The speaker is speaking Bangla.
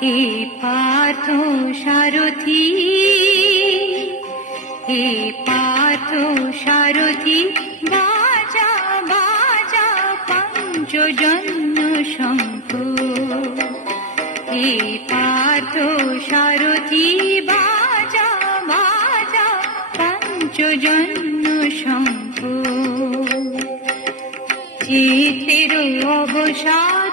হে পার্থ সারথি, হে পার্থ সারথি, বাজা বাজা পঞ্চজন্য শঙ্খ। হে পার্থ সারথি, বাজা বাজা পঞ্চজন্য শঙ্খ। চিত্তের অবসাদ